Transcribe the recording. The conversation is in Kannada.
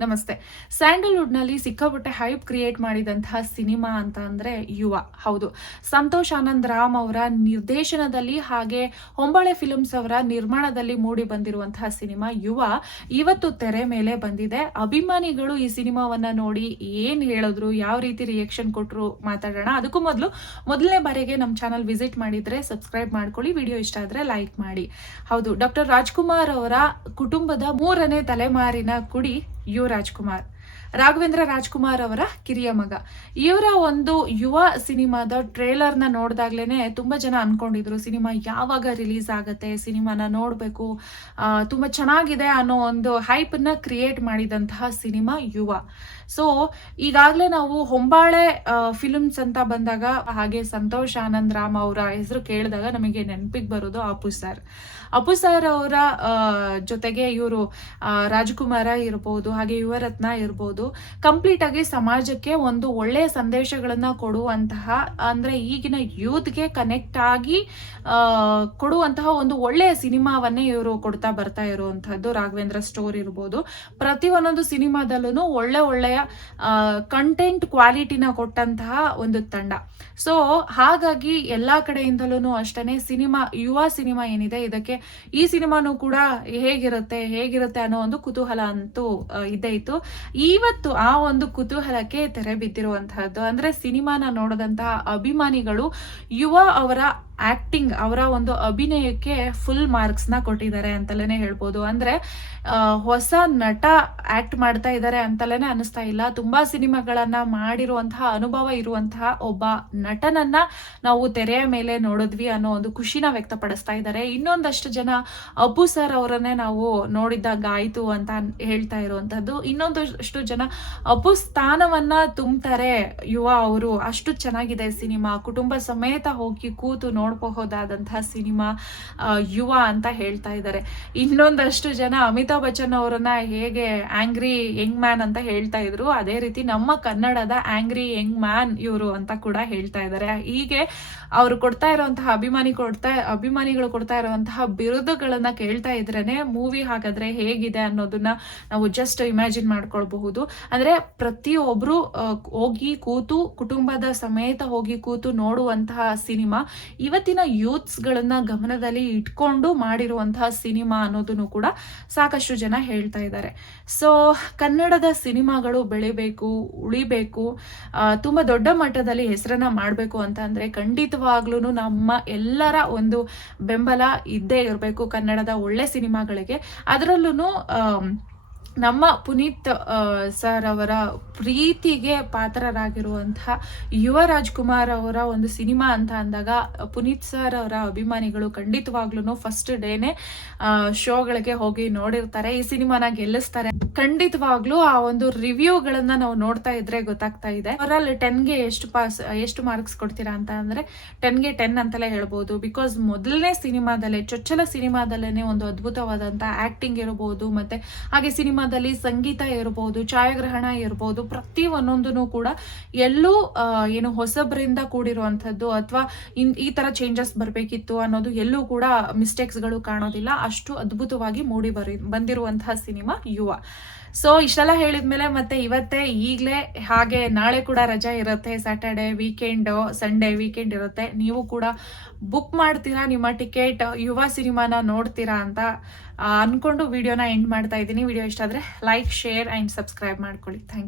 ನಮಸ್ತೆ. ಸ್ಯಾಂಡಲ್ವುಡ್ನಲ್ಲಿ ಸಿಕ್ಕಾಪಟ್ಟೆ ಹೈಪ್ ಕ್ರಿಯೇಟ್ ಮಾಡಿದಂತಹ ಸಿನಿಮಾ ಅಂತ ಅಂದರೆ ಯುವ. ಹೌದು. ಸಂತೋಷ್ ಆನಂದ್ ರಾಮ್ ಅವರ ನಿರ್ದೇಶನದಲ್ಲಿ ಹಾಗೆ ಹೊಂಬಾಳೆ ಫಿಲ್ಮ್ಸ್ ಅವರ ನಿರ್ಮಾಣದಲ್ಲಿ ಮೂಡಿ ಬಂದಿರುವಂತಹ ಸಿನಿಮಾ ಯುವ. ಇವತ್ತು ತೆರೆ ಮೇಲೆ ಬಂದಿದೆ. ಅಭಿಮಾನಿಗಳು ಈ ಸಿನಿಮಾವನ್ನ ನೋಡಿ ಏನು ಹೇಳಿದ್ರು, ಯಾವ ರೀತಿ ರಿಯಾಕ್ಷನ್ ಕೊಟ್ಟರು ಮಾತಾಡೋಣ. ಅದಕ್ಕೂ ಮೊದಲು, ಮೊದಲನೇ ಬಾರಿಗೆ ನಮ್ಮ ಚಾನಲ್ ವಿಸಿಟ್ ಮಾಡಿದ್ರೆ ಸಬ್ಸ್ಕ್ರೈಬ್ ಮಾಡ್ಕೊಳ್ಳಿ. ವಿಡಿಯೋ ಇಷ್ಟ ಆದ್ರೆ ಲೈಕ್ ಮಾಡಿ. ಹೌದು. ಡಾಕ್ಟರ್ ರಾಜ್ಕುಮಾರ್ ಅವರ ಕುಟುಂಬದ ಮೂರನೇ ತಲೆಮಾರಿನ ಕುಡಿ ಯು ರಾಜ್ಕುಮಾರ್ ರಾಘವೇಂದ್ರ ರಾಜ್ಕುಮಾರ್ ಅವರ ಕಿರಿಯ ಮಗ. ಇವರ ಒಂದು ಯುವ ಸಿನಿಮಾದ ಟ್ರೇಲರ್ನ ನೋಡಿದಾಗ್ಲೇನೆ ತುಂಬಾ ಜನ ಅನ್ಕೊಂಡಿದ್ರು, ಸಿನಿಮಾ ಯಾವಾಗ ರಿಲೀಸ್ ಆಗುತ್ತೆ, ಸಿನಿಮಾನ ನೋಡಬೇಕು ತುಂಬಾ ಚೆನ್ನಾಗಿದೆ ಅನ್ನೋ ಒಂದು ಹೈಪನ್ನ ಕ್ರಿಯೇಟ್ ಮಾಡಿದಂತಹ ಸಿನಿಮಾ ಯುವ. ಸೊ, ಈಗಾಗಲೇ ನಾವು ಹೊಂಬಾಳೆ ಫಿಲ್ಮ್ಸ್ ಅಂತ ಬಂದಾಗ ಹಾಗೆ ಸಂತೋಷ್ ಆನಂದ್ ರಾಮ್ ಅವರ ಹೆಸರು ಕೇಳಿದಾಗ ನಮಗೆ ನೆನಪಿಗೆ ಬರೋದು ಅಪು ಸರ್. ಅಪು ಸರ್ ಅವರ ಜೊತೆಗೆ ಇವರು ರಾಜಕುಮಾರ ಇರ್ಬೋದು, ಹಾಗೆ ಯುವರತ್ನ ಇರ್ಬೋದು. ಕಂಪ್ಲೀಟ್ ಆಗಿ ಸಮಾಜಕ್ಕೆ ಒಂದು ಒಳ್ಳೆಯ ಸಂದೇಶಗಳನ್ನ ಕೊಡುವಂತಹ, ಅಂದ್ರೆ ಈಗಿನ ಯೂತ್ಗೆ ಕನೆಕ್ಟ್ ಆಗಿ ಕೊಡುವಂತಹ ಒಂದು ಒಳ್ಳೆಯ ಸಿನಿಮಾವನ್ನೇ ಇವರು ಕೊಡ್ತಾ ಬರ್ತಾ ಇರುವಂತಹದ್ದು ರಾಘವೇಂದ್ರ ಸ್ಟೋರ್ ಇರ್ಬೋದು. ಪ್ರತಿ ಒಂದೊಂದು ಸಿನಿಮಾದಲ್ಲೂ ಒಳ್ಳೆ ಒಳ್ಳೆಯ ಕಂಟೆಂಟ್ ಕ್ವಾಲಿಟಿನ ಕೊಟ್ಟಂತಹ ಒಂದು ತಂಡ. ಸೊ ಹಾಗಾಗಿ ಎಲ್ಲಾ ಕಡೆಯಿಂದಲೂ ಅಷ್ಟೇ ಸಿನಿಮಾ, ಯುವ ಸಿನಿಮಾ ಏನಿದೆ, ಇದಕ್ಕೆ ಈ ಸಿನಿಮಾನು ಕೂಡ ಹೇಗಿರುತ್ತೆ ಹೇಗಿರುತ್ತೆ ಅನ್ನೋ ಒಂದು ಕುತೂಹಲ ಅಂತೂ ಇದ್ದೇ ಇತ್ತು. ಇವತ್ತು ಆ ಒಂದು ಕುತೂಹಲಕ್ಕೆ ತೆರೆ ಬಿದ್ದಿರುವಂತಹದ್ದು. ಅಂದ್ರೆ ಸಿನಿಮಾನ ನೋಡದಂತಹ ಅಭಿಮಾನಿಗಳು ಯುವ ಅವರ ಆಕ್ಟಿಂಗ್ ಅವರ ಒಂದು ಅಭಿನಯಕ್ಕೆ ಫುಲ್ ಮಾರ್ಕ್ಸ್ನ ಕೊಟ್ಟಿದ್ದಾರೆ ಅಂತಲೇ ಹೇಳ್ಬೋದು. ಅಂದ್ರೆ ಹೊಸ ನಟ ಆಕ್ಟ್ ಮಾಡ್ತಾ ಇದ್ದಾರೆ ಅಂತಲೇ ಅನಿಸ್ತಾ ಇಲ್ಲ. ತುಂಬಾ ಸಿನಿಮಾಗಳನ್ನ ಮಾಡಿರುವಂತಹ, ಅನುಭವ ಇರುವಂತಹ ಒಬ್ಬ ನಟನನ್ನ ನಾವು ತೆರೆಯ ಮೇಲೆ ನೋಡಿದ್ವಿ ಅನ್ನೋ ಒಂದು ಖುಷಿನ ವ್ಯಕ್ತಪಡಿಸ್ತಾ ಇದ್ದಾರೆ. ಇನ್ನೊಂದಷ್ಟು ಜನ ಅಬ್ಬು ಸರ್ ಅವರನ್ನೇ ನಾವು ನೋಡಿದ್ದ ಅಂತ ಹೇಳ್ತಾ ಇರುವಂಥದ್ದು ಇನ್ನೊಂದಷ್ಟು ಜನ ಅಬ್ಬು ಸ್ಥಾನವನ್ನ ತುಂಬ್ತಾರೆ ಯುವ ಅವರು. ಅಷ್ಟು ಚೆನ್ನಾಗಿದೆ ಸಿನಿಮಾ. ಕುಟುಂಬ ಸಮೇತ ಹೋಗಿ ಕೂತು ನೋಡಬಹುದಾದಂತಹ ಸಿನಿಮಾ ಯುವ ಅಂತ ಹೇಳ್ತಾ ಇದ್ದಾರೆ. ಇನ್ನೊಂದಷ್ಟು ಜನ ಅಮಿತಾಬ್ ಬಚ್ಚನ್ ಅವರನ್ನ ಹೇಗೆ ಆಂಗ್ರಿ ಯಂಗ್ ಮ್ಯಾನ್ ಅಂತ ಹೇಳ್ತಾ ಇದ್ರು, ಅದೇ ರೀತಿ ನಮ್ಮ ಕನ್ನಡದ ಆಂಗ್ರಿ ಯಂಗ್ ಮ್ಯಾನ್ ಇವರು ಅಂತ ಕೂಡ ಹೇಳ್ತಾ ಇದ್ದಾರೆ. ಹೀಗೆ ಅವರು ಕೊಡ್ತಾ ಇರುವಂತಹ ಅಭಿಮಾನಿ ಕೊಡ್ತಾ, ಅಭಿಮಾನಿಗಳು ಕೊಡ್ತಾ ಇರುವಂತಹ ಬಿರುದುಗಳನ್ನ ಕೇಳ್ತಾ ಇದ್ರೇನೆ ಮೂವಿ ಹಾಗಾದ್ರೆ ಹೇಗಿದೆ ಅನ್ನೋದನ್ನ ನಾವು ಜಸ್ಟ್ ಇಮ್ಯಾಜಿನ್ ಮಾಡ್ಕೊಳ್ಬಹುದು. ಅಂದ್ರೆ ಪ್ರತಿಯೊಬ್ರು ಹೋಗಿ ಕೂತು, ಕುಟುಂಬದ ಸಮೇತ ಹೋಗಿ ಕೂತು ನೋಡುವಂತಹ ಸಿನಿಮಾ ಇವತ್ತಿನ ಯೂತ್ಸ್ ಗಳನ್ನ ಗಮನದಲ್ಲಿ ಇಟ್ಕೊಂಡು ಮಾಡಿರುವಂತಹ ಸಿನಿಮಾ ಅನ್ನೋದನ್ನು ಕೂಡ ಸಾಕಷ್ಟು ಜನ ಹೇಳ್ತಾ ಇದ್ದಾರೆ. ಸೊ ಕನ್ನಡದ ಸಿನಿಮಾಗಳು ಬೆಳಿಬೇಕು, ಉಳಿಬೇಕು ತುಂಬಾ ದೊಡ್ಡ ಮಟ್ಟದಲ್ಲಿ ಹೆಸರನ್ನ ಮಾಡಬೇಕು ಅಂತ ಅಂದ್ರೆ ಖಂಡಿತವಾಗ್ಲೂ ನಮ್ಮ ಎಲ್ಲರ ಒಂದು ಬೆಂಬಲ ಇದ್ದೇ ಇರಬೇಕು ಕನ್ನಡದ ಒಳ್ಳೆ ಸಿನಿಮಾಗಳಿಗೆ. ಅದರಲ್ಲೂ ನಮ್ಮ ಪುನೀತ್ ಸರ್ ಅವರ ಪ್ರೀತಿಗೆ ಪಾತ್ರರಾಗಿರುವಂತಹ ಯುವ ರಾಜ್ಕುಮಾರ್ ಅವರ ಒಂದು ಸಿನಿಮಾ ಅಂತ ಅಂದಾಗ, ಪುನೀತ್ ಸರ್ ಅವರ ಅಭಿಮಾನಿಗಳು ಖಂಡಿತವಾಗ್ಲೂ ಫಸ್ಟ್ ಡೇನೆ ಶೋಗಳಿಗೆ ಹೋಗಿ ನೋಡಿರ್ತಾರೆ, ಈ ಸಿನಿಮಾನ ಗೆಲ್ಲಿಸ್ತಾರೆ. ಖಂಡಿತವಾಗ್ಲೂ ಆ ಒಂದು ರಿವ್ಯೂಗಳನ್ನ ನಾವು ನೋಡ್ತಾ ಇದ್ರೆ ಗೊತ್ತಾಗ್ತಾ ಇದೆ. ಅವರಲ್ಲಿ ಟೆನ್ಗೆ ಎಷ್ಟು ಪಾಸ್ ಎಷ್ಟು ಮಾರ್ಕ್ಸ್ ಕೊಡ್ತೀರಾ ಅಂತ ಅಂದ್ರೆ ಟೆನ್ಗೆ ಟೆನ್ ಅಂತಲೇ ಹೇಳ್ಬೋದು. ಬಿಕಾಸ್ ಮೊದಲನೇ ಸಿನಿಮಾದಲ್ಲೇ, ಚೊಚ್ಚಲ ಸಿನಿಮಾದಲ್ಲೇ ಒಂದು ಅದ್ಭುತವಾದಂತಹ ಆಕ್ಟಿಂಗ್ ಇರಬಹುದು ಮತ್ತೆ ಹಾಗೆ ಸಿನಿಮಾದಲ್ಲಿ ಸಂಗೀತ ಇರಬಹುದು ಛಾಯಾಗ್ರಹಣ ಇರಬಹುದು ಪ್ರತಿ ಒಂದೊಂದನ್ನು ಕೂಡ ಎಲ್ಲೂ ಏನು ಹೊಸಬರಿಂದ ಕೂಡಿರುವಂತದ್ದು ಅಥವಾ ಈ ತರ ಚೇಂಜಸ್ ಬರಬೇಕಿತ್ತು ಅನ್ನೋದು ಎಲ್ಲೂ ಕೂಡ ಮಿಸ್ಟೇಕ್ಸ್ಗಳು ಕಾಣೋದಿಲ್ಲ. ಅಷ್ಟು ಅದ್ಭುತವಾಗಿ ಮೂಡಿ ಬರಿ, ಬಂದಿರುವಂತಹ ಸಿನಿಮಾ ಯುವ. ಸೊ ಇಷ್ಟೆಲ್ಲ ಹೇಳಿದ್ಮೇಲೆ ಮತ್ತೆ ಇವತ್ತೇ ಈಗಲೇ ಹಾಗೆ ನಾಳೆ ಕೂಡ ರಜಾ ಇರುತ್ತೆ ಸ್ಯಾಟರ್ಡೆ ವೀಕೆಂಡ್ ಸಂಡೇ ವೀಕೆಂಡ್ ಇರುತ್ತೆ. ನೀವು ಕೂಡ ಬುಕ್ ಮಾಡ್ತೀರಾ, ನಿಮ್ಮ ಟಿಕೆಟ್ ಯುವ ಸಿನಿಮಾನ ನೋಡ್ತೀರಾ ಅಂತ ಅನ್ಕೊಂಡು ವಿಡಿಯೋನ ಎಂಡ್ ಮಾಡ್ತಾ ಇದ್ದೀನಿ. ವಿಡಿಯೋ ಇಷ್ಟ ಆದರೆ ಲೈಕ್ ಶೇರ್ ಆ್ಯಂಡ್ ಸಬ್ಸ್ಕ್ರೈಬ್ ಮಾಡ್ಕೊಳ್ಳಿ. ಥ್ಯಾಂಕ್